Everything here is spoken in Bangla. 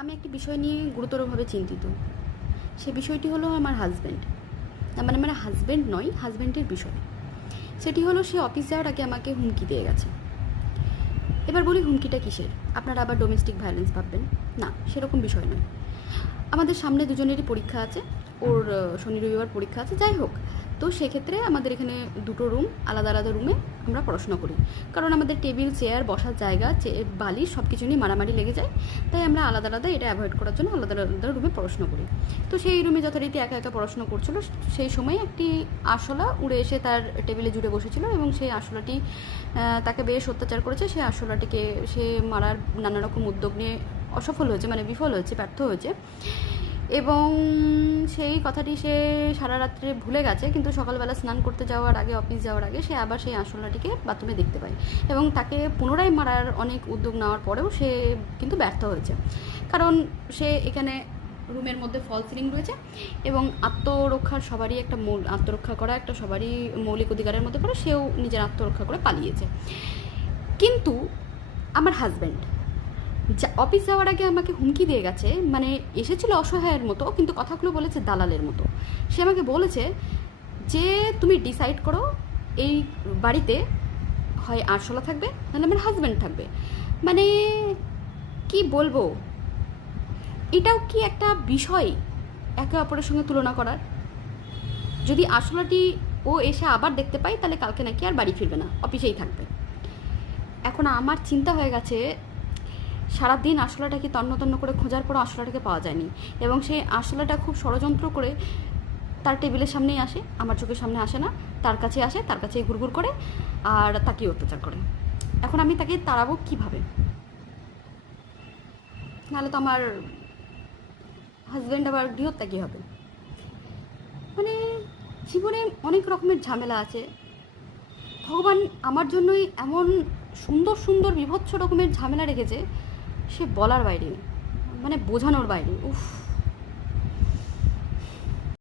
আমি একটি বিষয় নিয়ে গুরুতরভাবে চিন্তিত। সে বিষয়টি হলো আমার হাজব্যান্ড। মানে আমার হাজব্যান্ড নয়, হাজব্যান্ডের বিষয়। সেটি হলো সে অফিস যাওয়ার আগে আমাকে হুমকি দিয়ে গেছে। এবার বলি হুমকিটা কিসের? আপনারা আবার ডোমেস্টিক ভায়োলেন্স ভাববেন। না, সেরকম বিষয় নয়। আমাদের সামনে দুজনেরই পরীক্ষা আছে। ওর শনি রবিবার পরীক্ষা আছে, যাই হোক। তো সেক্ষেত্রে আমাদের এখানে দুটো রুম, আলাদা আলাদা রুমে আমরা পড়াশোনা করি। কারণ আমাদের টেবিল, চেয়ার, বসার জায়গা, বালিশ সব কিছু নিয়ে মারামারি লেগে যায়। তাই আমরা আলাদা আলাদা এটা অ্যাভয়েড করার জন্য আলাদা আলাদা রুমে পড়াশোনা করি। তো সেই রুমে যথারীতি একা একা পড়াশোনা করছিল, সেই সময় একটি আরশোলা উড়ে এসে তার টেবিলে জুড়ে বসেছিল এবং সেই আরশোলাটি তাকে বেশ অত্যাচার করেছে। সেই আরশোলাটিকে সে মারার নানা রকম উদ্যোগ নিয়ে অসফল হয়েছে, মানে বিফল হয়েছে, ব্যর্থ হয়েছে। এবং সেই কথাটি সে সারা রাত্রে ভুলে গেছে, কিন্তু সকালবেলা স্নান করতে যাওয়ার আগে, অফিস যাওয়ার আগে সে আবার সেই আরশোলাটিকে বাথরুমে দেখতে পায় এবং তাকে পুনরায় মারার অনেক উদ্যোগ নেওয়ার পরেও সে কিন্তু ব্যর্থ হয়েছে। কারণ সে এখানে রুমের মধ্যে ফল সিলিং রয়েছে এবং আত্মরক্ষার সবারই একটা আত্মরক্ষা করা একটা সবারই মৌলিক অধিকারের মধ্যে পড়ে, সেও নিজের আত্মরক্ষা করে পালিয়েছে। কিন্তু আমার হাজব্যান্ড অফিস যাওয়ার আগে আমাকে হুমকি দিয়ে গেছে, মানে এসেছিল অসহায়ের মতো, কিন্তু কথাগুলো বলেছে দালালের মতো। সে আমাকে বলেছে যে তুমি ডিসাইড করো এই বাড়িতে হয় আরশোলা থাকবে নাহলে আমার হাজব্যান্ড থাকবে। মানে কি বলবো, এটাও কি একটা বিষয় একে অপরের সঙ্গে তুলনা করার? যদি আরশোলাটি ও এসে আবার দেখতে পাই, তাহলে কালকে নাকি আর বাড়ি ফিরবে না, অফিসেই থাকবে। এখন আমার চিন্তা হয়ে গেছে, সারাদিন আরশোলাটাকে তন্ন তন্ন করে খোঁজার পরও আরশোলাটাকে পাওয়া যায়নি এবং সেই আরশোলাটা খুব ষড়যন্ত্র করে তার টেবিলের সামনেই আসে, আমার চোখের সামনে আসে না, তার কাছে আসে, তার কাছেই ঘুরঘুর করে আর তাকেই অত্যাচার করে। এখন আমি তাকে তাড়াবো কীভাবে? নাহলে তো আমার হাজব্যান্ড আবার গৃহত্যাগী হবে। মানে জীবনে অনেক রকমের ঝামেলা আছে। ভগবান আমার জন্যই এমন সুন্দর সুন্দর বিভৎস রকমের ঝামেলা রেখেছে, সে বলার বাইরে, মানে বোঝানোর বাইরে। উফ।